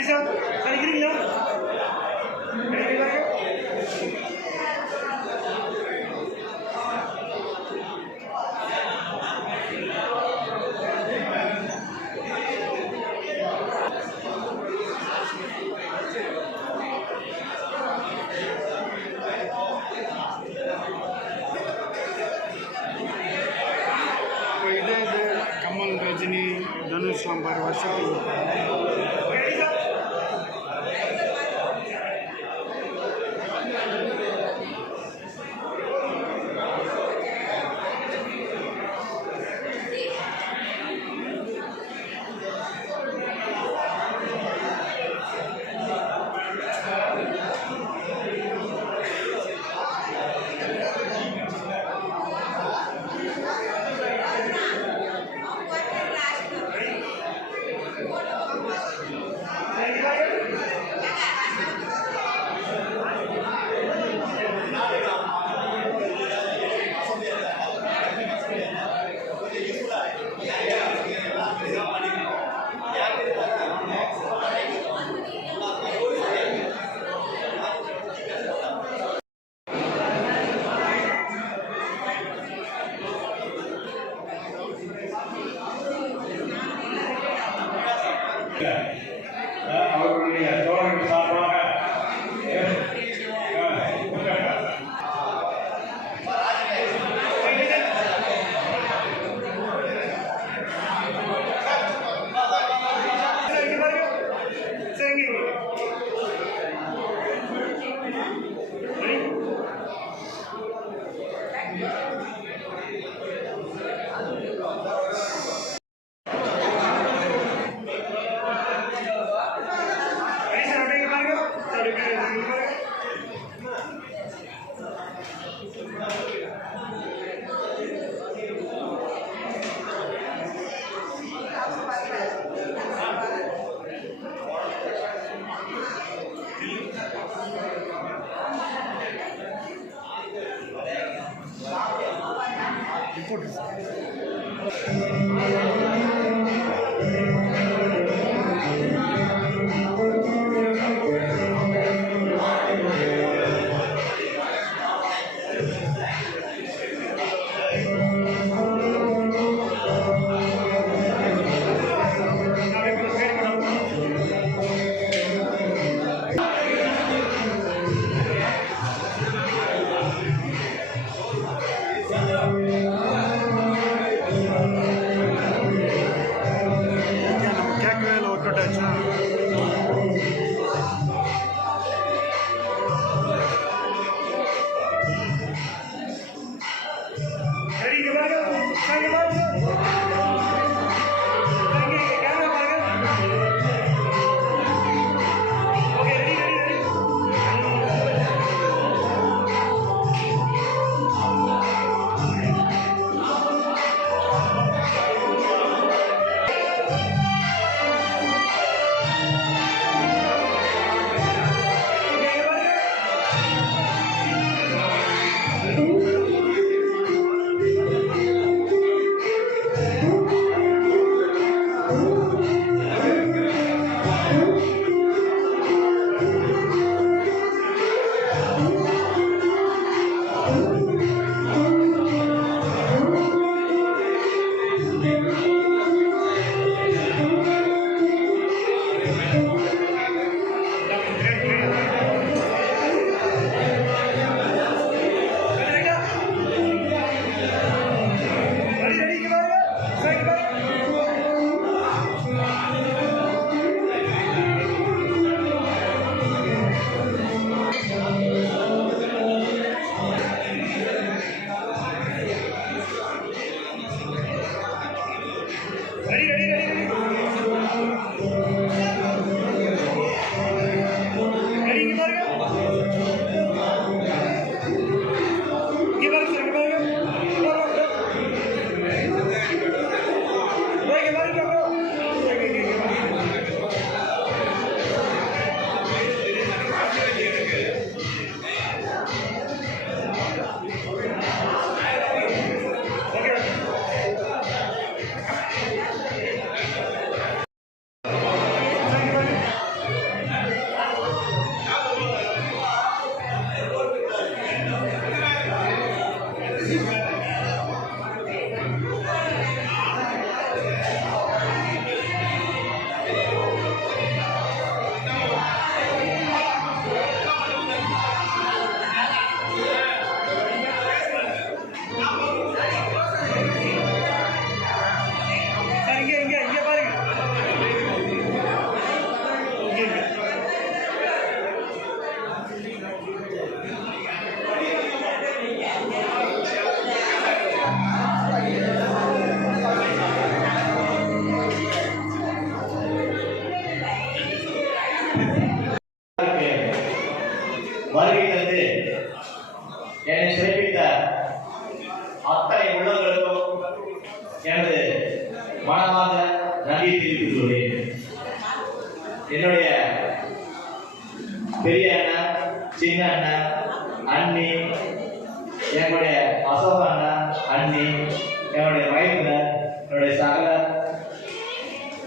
Ready sir sir இருக்கிறீங்களா ready பாருங்க ಇದೇ ಇದೆ ಕಮಲ್ ರಜನಿ ಧನುಷ್ ಅಂಬಾರಿ ವರ್ಷಕ್ಕೆ அவர்களுடைய தோழர்கள் சார்பாக ரெடி பாருங்க சரிங்க ரெடி ரெடி சார் அப்படியே பாருங்க சார் இப்படி இங்க பாருங்க அப்படியே Amen. என்னை சிறப்பித்த அத்தனை உள்ளங்களுக்கும் எனது மனமாக நன்றி தெரிவித்துக் என்னுடைய பெரிய அண்ணா சின்ன அண்ணா அண்ணி என்னுடைய அசோக அண்ணா அண்ணி என்னுடைய மைத்தினர் என்னுடைய சகல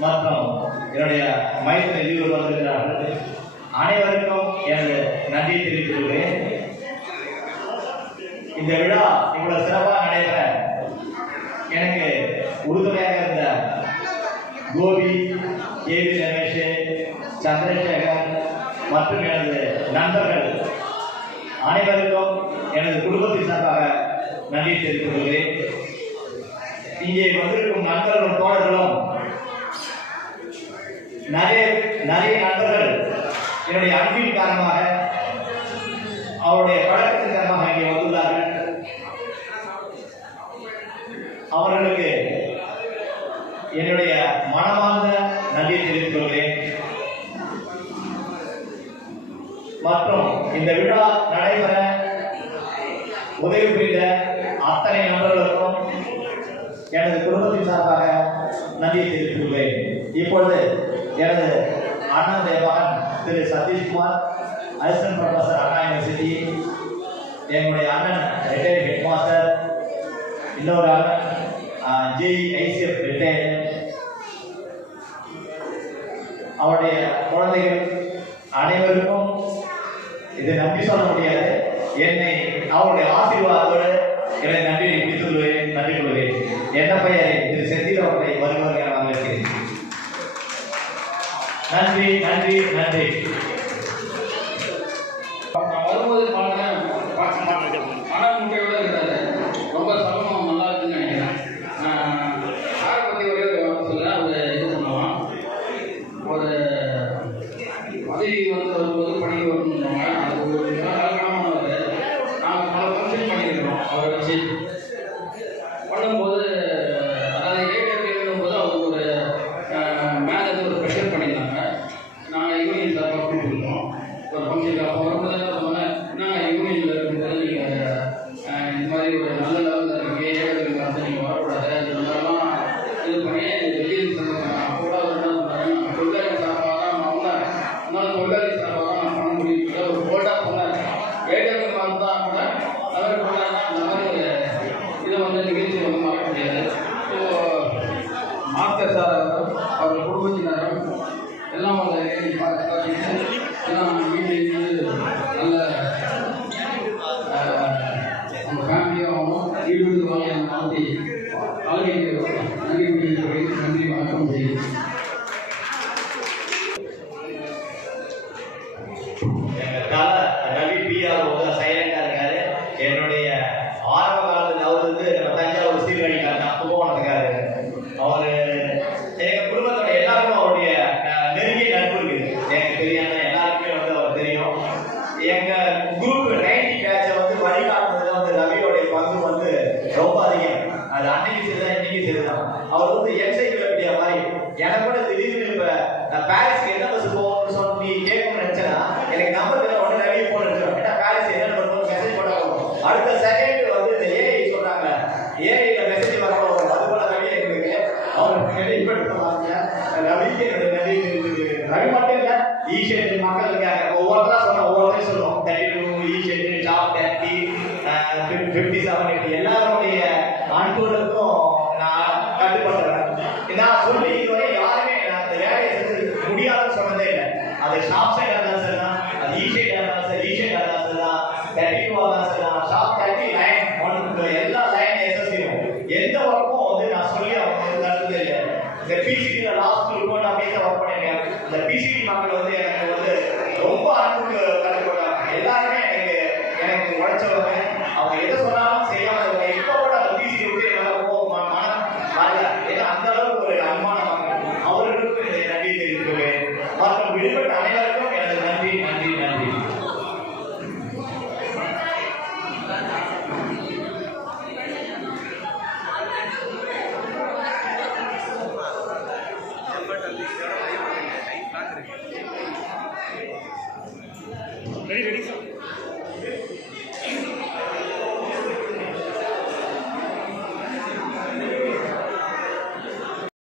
மற்றும் என்னுடைய மைத்தினர் லீவு வந்திருக்கிறார்கள். அனைவருக்கும் எனது நன்றியை தெரிவித்துக் இந்த விழா இவ்வளவு சிறப்பாக நடைபெற எனக்கு உறுதுணையாக இருந்த கோபி ஏவி ரமேஷ் சந்திரசேகர் மற்றும் எனது நண்பர்கள் அனைவருக்கும் எனது குடும்பத்தின் சார்பாக நன்றி தெரிவித்துக் கொள்கிறேன். இங்கே வந்திருக்கும் நண்பர்களும் தோழர்களும் நிறைய நிறைய நண்பர்கள் என்னுடைய அன்பின் காரணமாக அவருடைய பழக்கத்தின் காரணமாக இங்கே வந்துள்ளார்கள் அவர்களுக்கு என்னுடைய மனமார்ந்த நன்றி தெரிவித்துக் கொள்கிறேன். மற்றும் இந்த விழா நடைபெற உதவி புரிந்த அத்தனை நண்பர்களுக்கும் எனது குடும்பத்தின் சார்பாக நன்றியை தெரிவித்துக் கொள்கிறேன். இப்பொழுது எனது அண்ணனுடைய மகன் திரு Satishkumar assistant professor Anna university என்னுடைய அண்ணன் ரிட்டையர்ட் ஹெட் மாஸ்டர் இன்னொரு அண்ணன் ஜேஇ ஐசிஎஃப் ரிட்டையர்டு அவருடைய குழந்தைகள் அனைவருக்கும் இதை நம்பி சொல்ல முடியாது. என்னை அவருடைய ஆசீர்வாதத்தோடு என்னை நன்றி பிடித்துக் கொள்வேன் நன்றி கொள்வேன் என்ன பெயரை? திரு செந்தில் அவர்களை வருவார்கள் என வரவேற்கிறேன் நன்றி நன்றி நன்றி. பதவி வந்து வரும்போது பணிக்கு Amen நான் பாரிஸ்க்கு எந்த பஸ் போகணும்னு சொல்லி நீ கேட்கணும்னு நினைச்சேன்னா எனக்கு நம்பர் தெரியல உடனே ரவி போன் நினைச்சோம் ஏன்னா பாரிஸ் என்ன நம்பர் பண்ணுவோம் மெசேஜ் போட்டாலும் அடுத்த செகண்ட் வந்து இந்த ஏஐ சொல்றாங்க. ஏஐல மெசேஜ் வரணும் அது போல ரவி எங்களுக்கு அவர் ரெடி பண்ணுவாங்க ரவிக்கு என்னோட நன்றி தெரிவித்துக்கு ரவி மட்டும் இல்ல ஈஷெட் மக்கள் இருக்காங்க. ஒவ்வொருத்தரா சொன்ன ஒவ்வொருத்தரையும் சொல்லுவோம். தேர்ட்டி டூ ஈஷெட் டாப் தேர்ட்டி ஃபிஃப்டி செவன் எல்லாருடைய அன்புகளுக்கும் நான் கட்டுப்பட்டுறேன் நான் சொல்லி இதுவரை யாருமே நான் அந்த வேலையை செஞ்சு முடியாதுன்னு சொன்னதே இல்லை அது ஷாப் சைடாக இருந்தாலும் சரிதான் அது ஈ சைடாக இருந்தாலும் சரி ஈ சைடாக இருந்தாலும் சரிதான் தேர்ட்டி இருந்தாலும் சரிதான் ஷாப் தேர்ட்டி லைன் ஒன் எல்லா லைன் எஸ்எஸ்சியும் எந்த ஒர்க்கும் வந்து நான் சொல்லி அவங்க இல்லை இந்த பிசிடியில் லாஸ்ட் ரிப்போர்ட் அப்படியே ஒர்க் பண்ணிருக்கேன். இந்த பிசிடி மக்கள் வந்து எனக்கு வந்து ரொம்ப அன்புக்கு கற்றுக்கொண்டாங்க எல்லாருமே எனக்கு எனக்கு உழைச்சவங்க. அவங்க எதை சொன்னாலும்